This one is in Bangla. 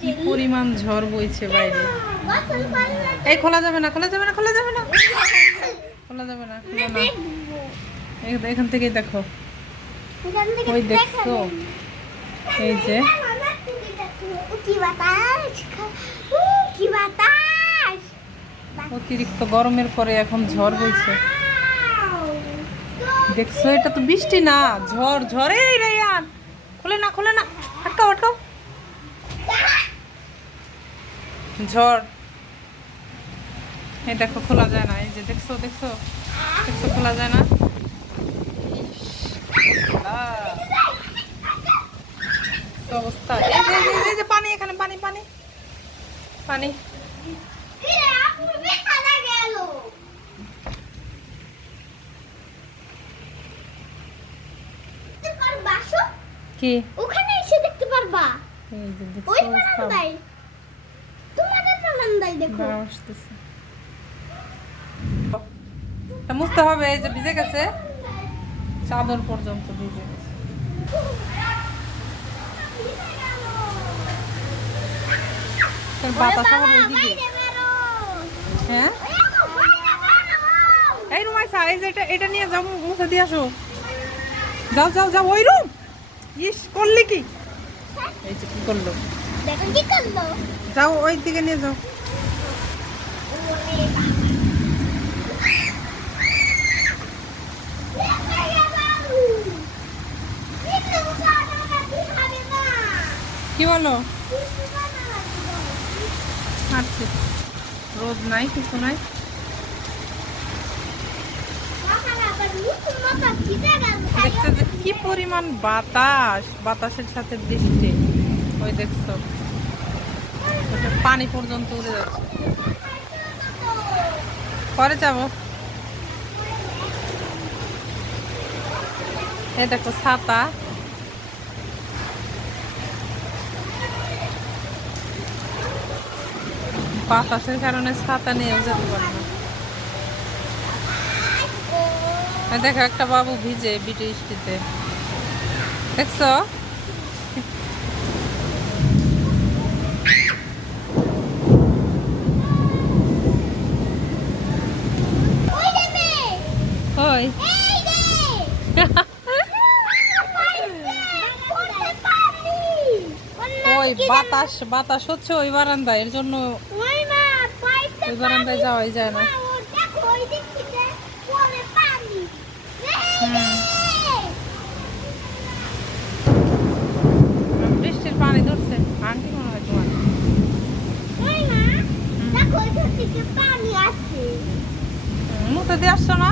কি পরিমাণ ঝড় বইছে বাইরে। এই খোলা যাবে না খোলা যাবে না খোলা যাবে না। খোলা যাবে না খোলা না। এখান থেকেই দেখো। ওই দেখছ? এই যে। অতিরিক্ত গরমের পরে এখন ঝড় বইছে। দেখছ এটা তো বৃষ্টি না ঝড় ঝড়ে। রেয়ান খুলে না খুলে না। আটকাও আটকাও। ঝড়। এই দেখো খোলা যায় না। এই যে দেখছ দেখছ? দেখছ খোলা যায় না? অবস্থা? এই যে, পানি এখানে পানি পানি। পানি। কি? ওখানে এসে দেখতে পারবা। এই যে দেখছ ওই বারান্দায়। দেখো। আসতেছি। তা মুছতে হবে এই যে ভিজে গেছে। চাদর পর্যন্ত ভিজে গেছে। বাতাস আবার ওইদিকে। হ্যাঁ? ওই দেখো, বাইরে এই এই যে এটা এটা নিয়ে যাও মুছে দিয়ে আসো। যাও যাও যাও ওই রুম। ইস করলি কি? এই যে কি করল? দেখো কি করল। যাও ওই দিকে নিয়ে যাও ওরে বাবা। দেখে গেলাম। কিন্তু উঠানো নাকি হবে না। কি বলো? আচ্ছা রোদ নাই, কিছু নাই। দেখছ যে কি পরিমাণ বাতাস? বাতাসের সাথে বৃষ্টি। ওই দেখছ। পানি পর্যন্ত উড়ে যাচ্ছে। পরে যাব। এই দেখো ছাতা। বাতাসের কারণে ছাতা নিয়েও যেতে পারে না। দেখো একটা বাবু ভিজে বৃষ্টিতে দেখছ ওই যে মেয়ে, ওই এই রে। পড়তে পারি। ওর নাম ওই বাতাস বাতাস হচ্ছে ওই বারান্দায় এর জন্য ওই বারান্দায় যাওয়াই যায় না। বৃষ্টির পানি ধরছে। আন্টি মনে হয় তোমার। মুখে দিয়ে আসছো না?